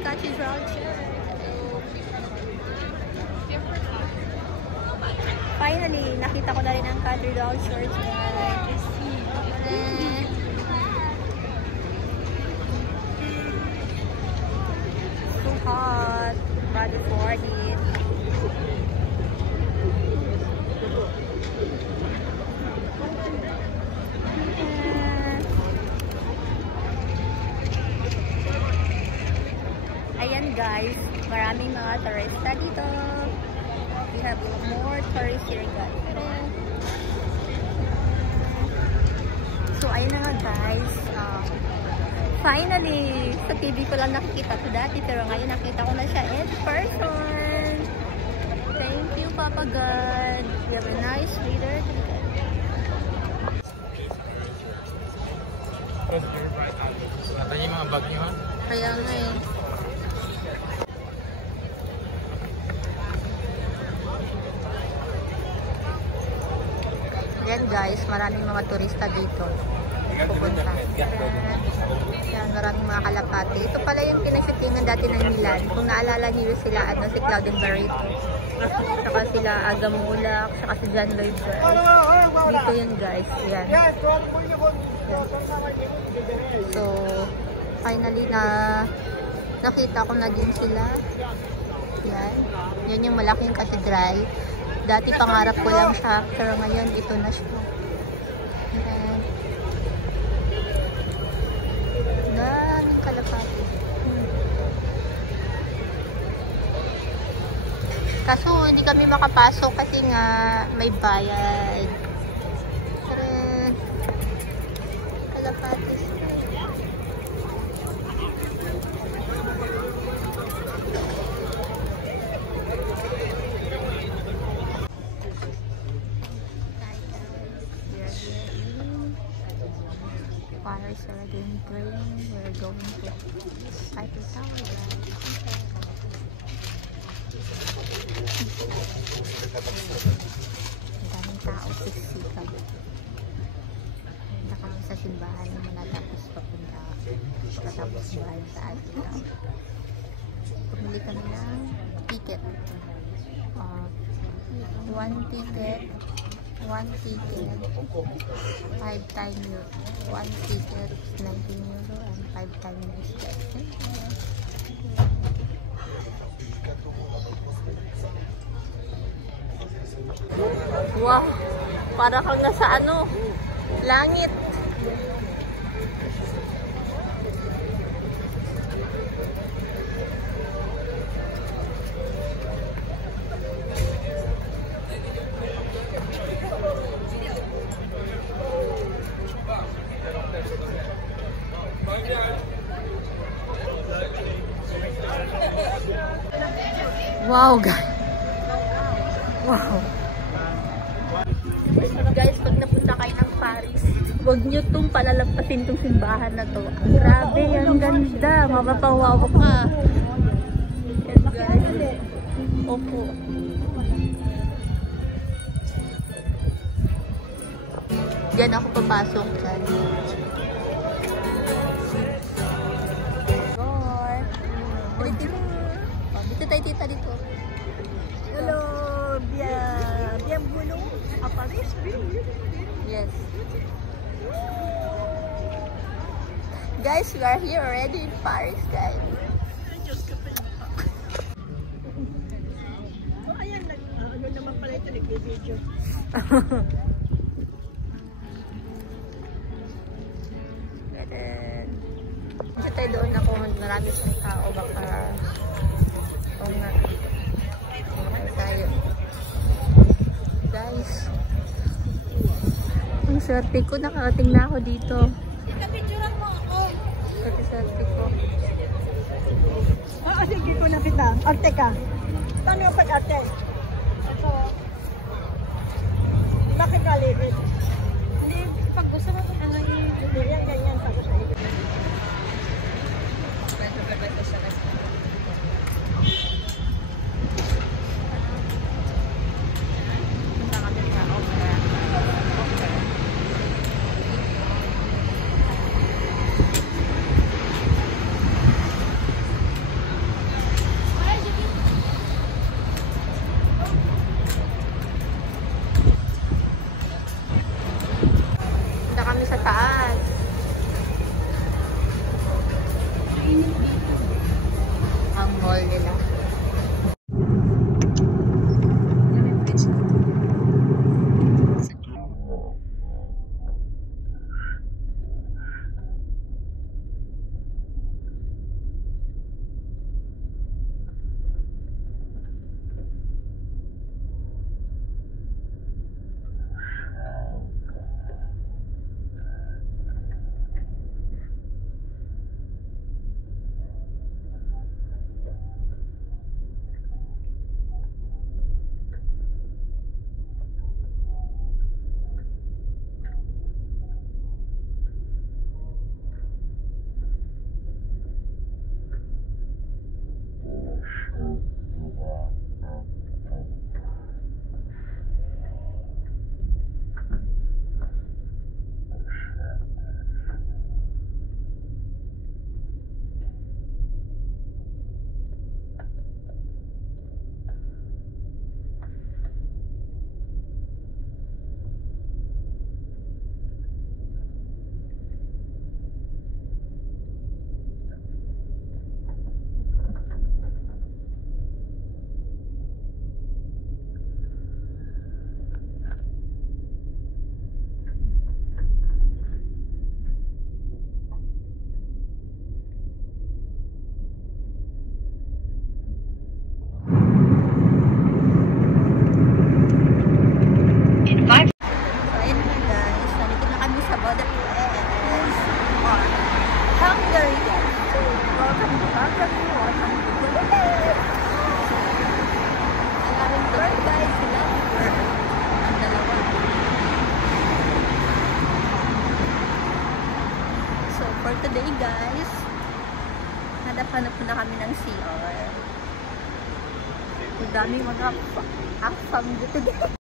Cathedral Church. Finally, nakita ko na rin ang Cathedral Church. So hot. Ready for it. Ayan guys, maraming mga turista dito. We have more tourists here guys. So ayun na nga guys. Finally, sa TV ko lang nakikita ito dati, pero ngayon nakita ko na siya in person. Thank you Papa God. You have a nice leader. Katanya yung mga bag niyo ha? Kaya nga eh. Yan guys, maraming mga turista dito. Pupunta. Yan, maraming mga kalapati. Ito pala yung pinag-shootingan dati ng Milan. Kung naalala niyo sila, si Claudine Barreto. Saka sila Aga Mulak, saka si John Lloyd Wright. Dito yun guys. Yan. Yan. So, finally nakita ko na din sila. Yan. Yan yung malaking cathedral. Dati pangarap ko lang siya, pero ngayon ito na siya. Yan. Daming kalapati. Kaso hindi kami makapasok kasi nga may bayad. Pero kalapati siya. Paris already in train. We're going to Eiffel Tower. Daming tao siksikan. Punta kami sa simbahan muna tapos papunta. Tapos bahay sa Eiffel Tower. Pumili kami ng ticket. One ticket 5 times euro. 1 ticket 19 euro and 5 times ticket. Wow! Para kang nasa langit. Wow guys. Wow. Guys, pag napunta kayo ng Paris, huwag nyo itong palalampasin itong simbahan na to. Grabe, ang ganda. Mapapawawa ka. Yes guys. Opo. Diyan ako papasok dyan. Dito tayo tita dito. Hello, bienvenue à Paris. Yes. Guys, we are here already in Paris, guys. Oh, ayan, ano naman pala ito, nag-video. Kasi tayo doon ako, marami sa tao, baka o nga tayo. Guys, ang swerte ko, nakarating na ako dito. Kapituran mo ako. Swerte ko. Sige ko na kita. Arte ka. Paano yung pag-arte? Bakit galit? Hindi, pag gusto mo kung ano yung ganyan pag gusto mo. mall nila. For today guys, hanap-hanap na kami ng CR. Ang daming mga afam dito guys.